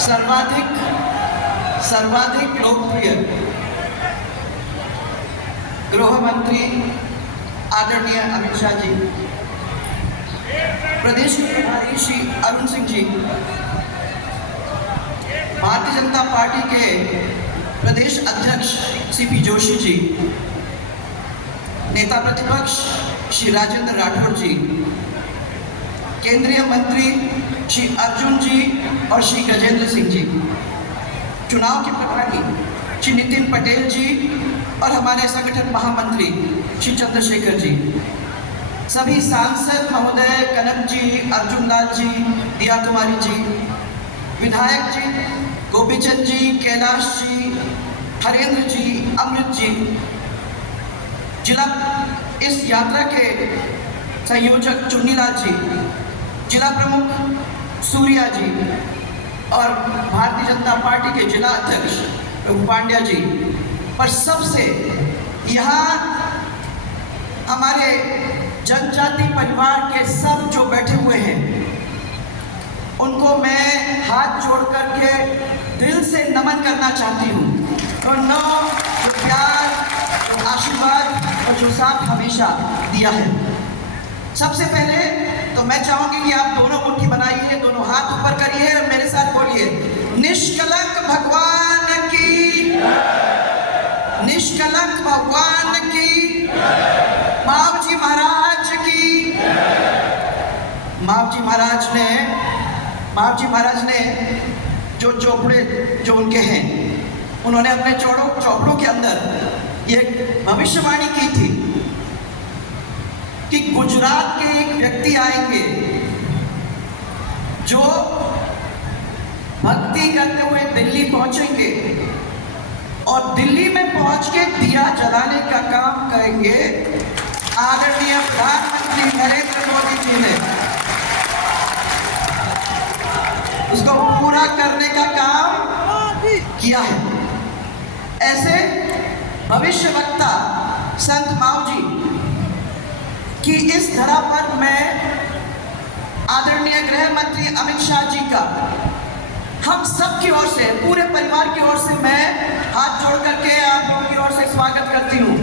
सर्वाधिक लोकप्रिय गृह मंत्री आदरणीय अमित शाह जी, प्रदेश के प्रभारी श्री अरुण सिंह जी, भारतीय जनता पार्टी के प्रदेश अध्यक्ष सीपी जोशी जी, नेता प्रतिपक्ष श्री राजेंद्र राठौड़ जी, केंद्रीय मंत्री श्री अर्जुन जी और श्री गजेंद्र सिंह जी, चुनाव के प्रभारी श्री नितिन पटेल जी और हमारे संगठन महामंत्री श्री चंद्रशेखर जी, सभी सांसद महोदय कनक जी, अर्जुन लाल जी, दिया कुमारी जी, विधायक जी गोपीचंद जी, कैलाश जी, हरेंद्र जी, अमृत जी, जिला इस यात्रा के संयोजक चुन्नीलाल जी, जिला प्रमुख सूर्या जी और भारतीय जनता पार्टी के जिला अध्यक्ष पांड्या जी, और सबसे यहाँ हमारे जनजाति परिवार के सब जो बैठे हुए हैं उनको मैं हाथ जोड़ करके दिल से नमन करना चाहती हूँ। और जो प्यार, जो आशीर्वाद और जो साथ हमेशा दिया है। सबसे पहले तो मैं चाहूँगी कि आप दोनों मुट्ठी बनाइए, दोनों हाथ ऊपर करिए और मेरे साथ बोलिए, निष्कलंक भगवान की, निष्कलंक भगवान की, मावजी महाराज की। मावजी महाराज ने जो चोपड़े जो उनके हैं, उन्होंने अपने चोपड़ों के अंदर एक भविष्यवाणी की थी कि गुजरात के एक व्यक्ति आएंगे जो भक्ति करते हुए दिल्ली पहुंचेंगे और दिल्ली में पहुंच के दिया जलाने का काम करेंगे। आदरणीय प्रधानमंत्री नरेंद्र मोदी जी ने उसको पूरा करने का काम किया है। ऐसे भविष्यवक्ता संत मावजी की इस धरा पर मैं आदरणीय गृह मंत्री अमित शाह जी का हम सब की ओर से, पूरे परिवार की ओर से मैं हाथ जोड़ करके आप लोगों की ओर से स्वागत करती हूँ।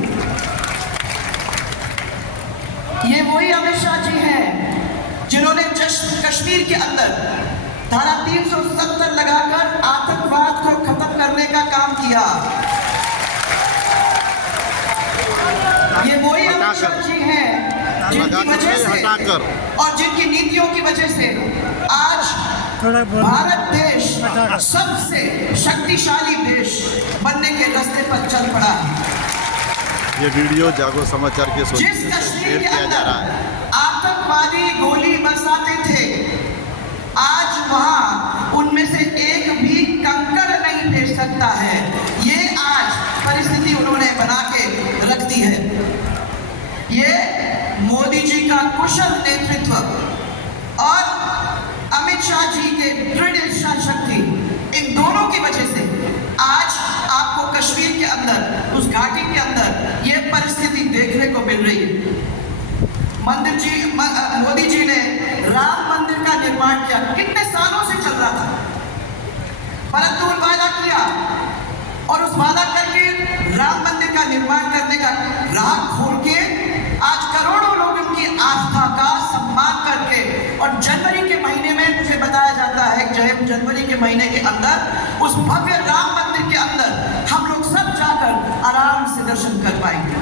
ये वही अमित शाह जी हैं जिन्होंने कश्मीर के अंदर धारा 370 लगाकर आतंकवाद को खत्म करने का काम किया। ये वही अमित शाह जी हैं जिनकी वजह से और जिनकी नीतियों की वजह से आज भारत देश सबसे शक्तिशाली देश बनने के रास्ते पर चल पड़ा है। ये वीडियो जागो समाचार के जिस कश्मीर के अंदर आतंकवादी गोली बरसाते थे, आज वहां उनमें से एक भी कंकड़ नहीं फेर सकता है। ये आज परिस्थिति उन्होंने बना के रख दी है। ये मोदी जी का कुशल नेतृत्व और अमित शाह जी के दृढ़ इच्छा शक्ति, इन दोनों की वजह से आज आपको कश्मीर के अंदर, उस घाटी के अंदर ये परिस्थिति देखने को मिल रही है। मोदी जी ने राम मंदिर का निर्माण किया, कितने सालों से चल रहा था, परंतु वादा किया और उस वादा करके राम मंदिर का निर्माण करने का राह खोल के आज करोड़ों लोग उनकी आस्था का सम्मान करके, और जनवरी के महीने में मुझे बताया जाता है जनवरी के महीने के अंदर उस भव्य राम मंदिर के अंदर हम लोग सब जाकर आराम से दर्शन कर पाएंगे।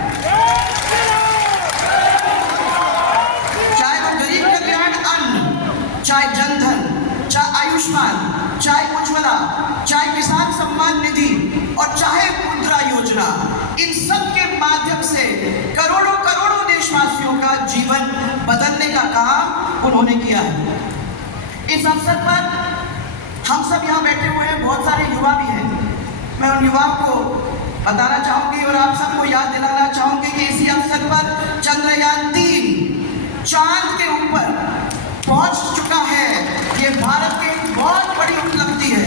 चाहे वो गरीब कल्याण अन्न, चाहे जनधन, चाहे आयुष्मान, चाहे उज्ज्वला, चाहे किसान सम्मान निधि और चाहे मुद्रा योजना, इन सब के माध्यम से करोड़ों करोड़ों देशवासियों का जीवन बदलने का काम उन्होंने किया है। इस अवसर पर हम सब यहाँ बैठे हुए हैं, बहुत सारे युवा भी हैं। मैं उन युवाओं को बताना चाहूंगी और आप सबको याद दिलाना चाहूंगी कि इसी अवसर पर चंद्रयान 3 चांद के ऊपर पहुंच चुका है। ये भारत की बहुत बड़ी उपलब्धि है।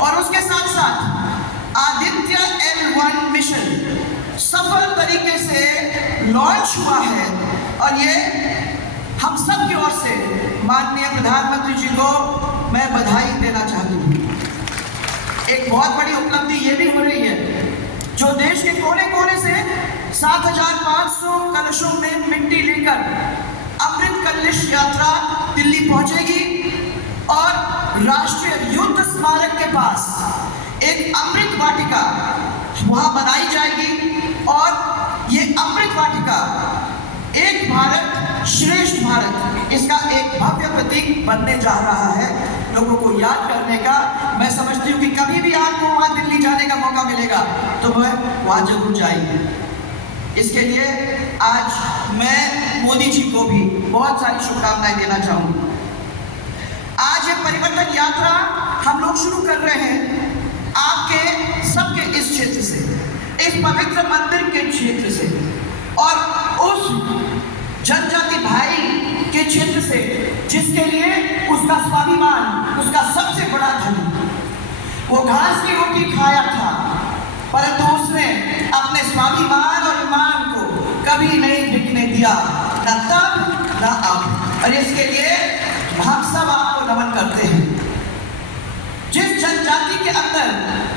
और उसके साथ साथ आदित्य L1 मिशन सफल तरीके से लॉन्च हुआ है और ये हम सब की ओर से माननीय प्रधानमंत्री जी को मैं बधाई देना चाहती हूँ। एक बहुत बड़ी उपलब्धि ये भी हो रही है, जो देश के कोने कोने से 7,500 कलशों में मिट्टी लेकर अमृत कलश यात्रा दिल्ली पहुंचेगी और राष्ट्रीय युद्ध स्मारक के पास एक अमृत वाटिका वहां बनाई जाएगी और ये अमृत वाटिका एक भारत श्रेष्ठ भारत, इसका एक भव्य प्रतीक बनने जा रहा है। लोगों को याद करने का, मैं समझती हूँ कि कभी भी आपको वहाँ दिल्ली जाने का मौका मिलेगा तो वह वहाँ जरूर जाएंगे। इसके लिए आज मैं मोदी जी को भी बहुत सारी शुभकामनाएं देना चाहूँगा। आज ये परिवर्तन यात्रा हम लोग शुरू कर रहे हैं आपके सबके इस क्षेत्र से, इस पवित्र मंदिर के क्षेत्र से और उस जनजाति भाई के क्षेत्र से जिसके लिए उसका स्वाभिमान, उसका सबसे बड़ा धन, वो घास की रोटी खाया था, परंतु उसने अपने स्वाभिमान और ईमान को कभी नहीं बिकने दिया, न तब न अब। और इसके लिए हम सब आपको नमन करते हैं। जिस जनजाति के अंदर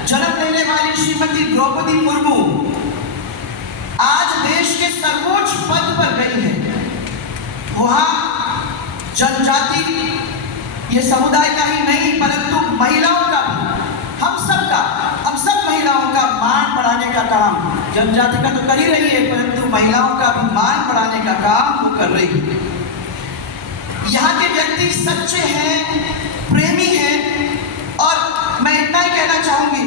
जन्म लेने वाली श्रीमती द्रौपदी मुर्मू आज देश के सर्वोच्च पद पर गई है, वहाँ जनजाति ये समुदाय का ही नहीं परंतु महिलाओं का भी, हम सब महिलाओं का मान बढ़ाने का काम जनजाति का तो कर ही रही है, परंतु महिलाओं का भी मान बढ़ाने का काम वो कर रही है। यहाँ के व्यक्ति सच्चे हैं, प्रेमी हैं और मैं इतना ही कहना चाहूंगी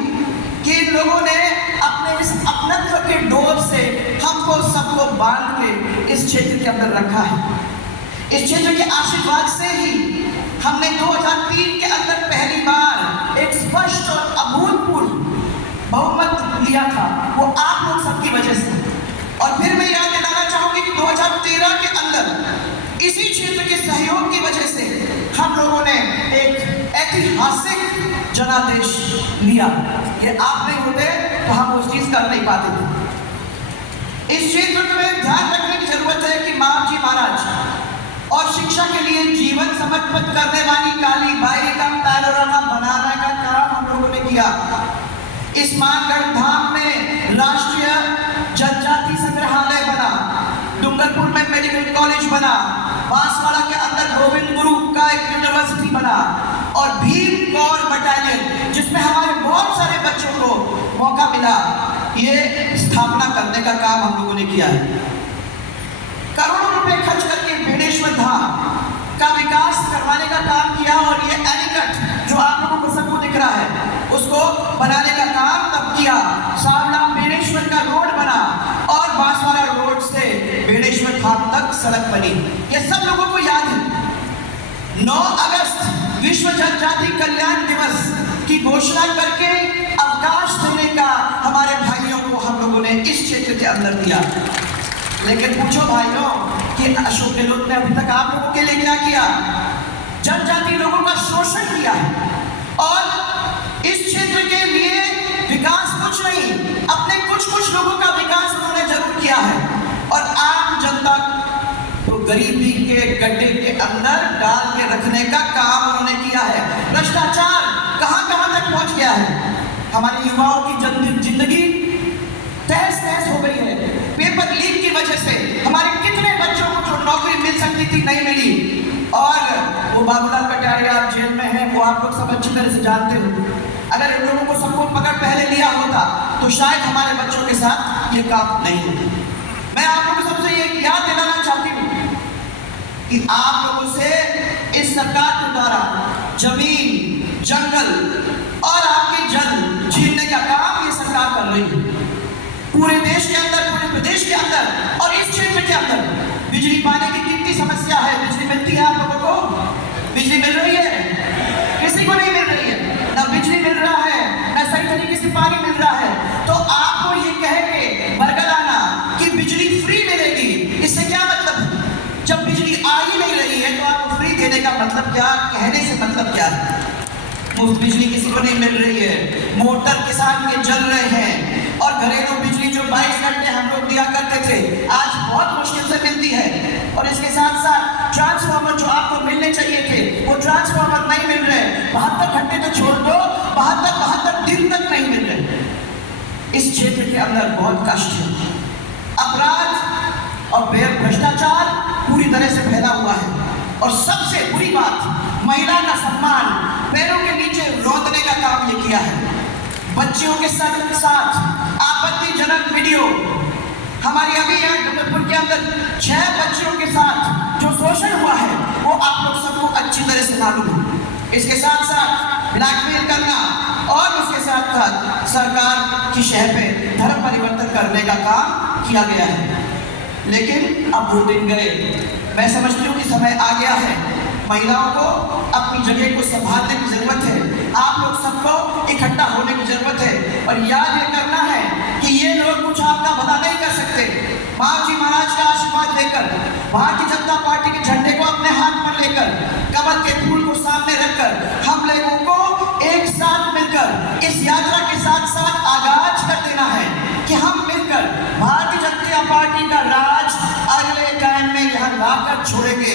कि इन लोगों ने अपने इस अपनत्व के डोर से हमको सबको बांध के इस क्षेत्र के अंदर रखा है। इस क्षेत्र के आशीर्वाद से ही हमने 2003 के अंदर पहली बार एक स्पष्ट और अभूतपूर्व बहुमत लिया था, वो आप लोग सबकी वजह से। और फिर मैं याद दिलाना चाहूंगी कि 2013 के अंदर इसी क्षेत्र के सहयोग की वजह से हम लोगों ने एक ऐतिहासिक जनादेश लिया। ये आप नहीं होते तो हम उस चीज कर नहीं पाते थे। इस क्षेत्र में ध्यान रखने की जरूरत है कि माँ जी महाराज और शिक्षा के लिए जीवन समर्पित करने वाली काली बाई का पैनोरामा बनाने का काम हम लोगों ने किया। इस मानगढ़ धाम में राष्ट्रीय जनजाति संग्रहालय बना, डूंगरपुर में मेडिकल कॉलेज बना, बांसवाड़ा के अंदर गोविंद गुरु का एक यूनिवर्सिटी बना और भीम कौर बटालियन जिसमें हमारे बहुत सारे बच्चों को मौका मिला, ये स्थापना करने का काम हम लोगों ने किया है। करोड़ों रुपए खर्च करके बेणेश्वर धाम का विकास करवाने का काम किया और ये एनीकट जो आप लोगों को सबको दिख रहा है उसको बनाने का काम तब किया। सावला बेणेश्वर का रोड बना और बांसवाड़ा रोड से बेणेश्वर धाम तक सड़क बनी। ये सब लोगों को याद है। 9 अगस्त विश्व जनजाति कल्याण दिवस की घोषणा करके अवकाश देने का हमारे भाइयों को हम लोगों ने इस क्षेत्र के अंदर दिया। लेकिन पूछो भाइयों कि अशोक गहलोत ने अभी तक आप लोगों के लिए क्या किया? जनजाति लोगों का शोषण किया है और इस क्षेत्र के लिए विकास कुछ नहीं, अपने कुछ लोगों का विकास उन्होंने जरूर किया है और आम जनता को गरीबी के गड्ढे के अंदर डाल के रखने का काम उन्होंने किया है। भ्रष्टाचार कहां तक पहुंच गया है। हमारे युवाओं की जिंदगी तहस नहस हो गई है। पेपर लीक की वजह से हमारे कितने बच्चों को जो नौकरी मिल सकती थी नहीं मिली। और वो बाबूलाल कटारिया आप जेल में हैं, वो आप लोग सब अच्छी तरह से जानते हो। अगर इन लोगों को सबको पकड़ पहले लिया होता तो शायद हमारे बच्चों के साथ ये काम नहीं होता। मैं आप लोगों को सबसे ये याद दिलाना चाहती हूँ कि आप लोगों से इस सरकार के द्वारा जमीन, जंगल और आपके जल छीनने का काम ये सरकार कर रही है। पूरे देश के अंदर, पूरे प्रदेश के अंदर और इस क्षेत्र के अंदर बिजली पानी की कितनी समस्या है। बिजली मिलती है आप लोगों को? बिजली मिल रही है? किसी को नहीं मिल रही है। ना बिजली मिल रहा है, ना सही तरीके से पानी मिल रहा है। तो आपको ये कह के बरगलाना कि बिजली फ्री मिलेगी, इससे क्या मतलब? जब बिजली आ ही नहीं रही है तो आपको फ्री देने का मतलब क्या? कहने से मतलब क्या है? मुफ्त बिजली किसी को नहीं मिल रही है। मोटर किसान के जल रहे हैं और घरेलू बिजली जो 22 घंटे हम लोग दिया करते थे आज बहुत मुश्किल से मिलती है। और इसके साथ साथ ट्रांसफार्मर जो आपको मिलने चाहिए थे वो ट्रांसफार्मर नहीं मिल रहे। दिन तक नहीं मिल रहे। इस क्षेत्र के अंदर बहुत कष्ट है, अपराध और भ्रष्टाचार पूरी तरह से फैला हुआ है। और सबसे बुरी बात, महिला का सम्मान पैरों के नीचे रोंदने का काम ये किया है। बच्चियों के साथ आपत्तिजनक वीडियो, हमारी अभी यहाँ डूंगरपुर के अंदर 6 बच्चियों के साथ जो शोषण हुआ है वो आप लोग सबको अच्छी तरह से मालूम है। इसके साथ साथ ब्लैकमेल करना और उसके साथ साथ सरकार की शह पे धर्म परिवर्तन करने का काम किया गया है। लेकिन अब वो दिन गए। मैं समझती हूँ कि समय आ गया है, महिलाओं को अपनी जगह को संभालने की जरूरत है। आप लोग सबको इकट्ठा होने की जरूरत है और याद ये करना है कि ये लोग कुछ आपका भला नहीं कर सकते। माँ जी महाराज का आशीर्वाद लेकर, भारतीय जनता पार्टी के झंडे को अपने हाथ पर लेकर, कमल के फूल को सामने रखकर हम लोगों को एक साथ मिलकर इस यात्रा के साथ साथ आगाज कर देना है कि हम मिलकर भारतीय जनता पार्टी का राज अगले टाइम में यहाँ लाकर छोड़ेंगे।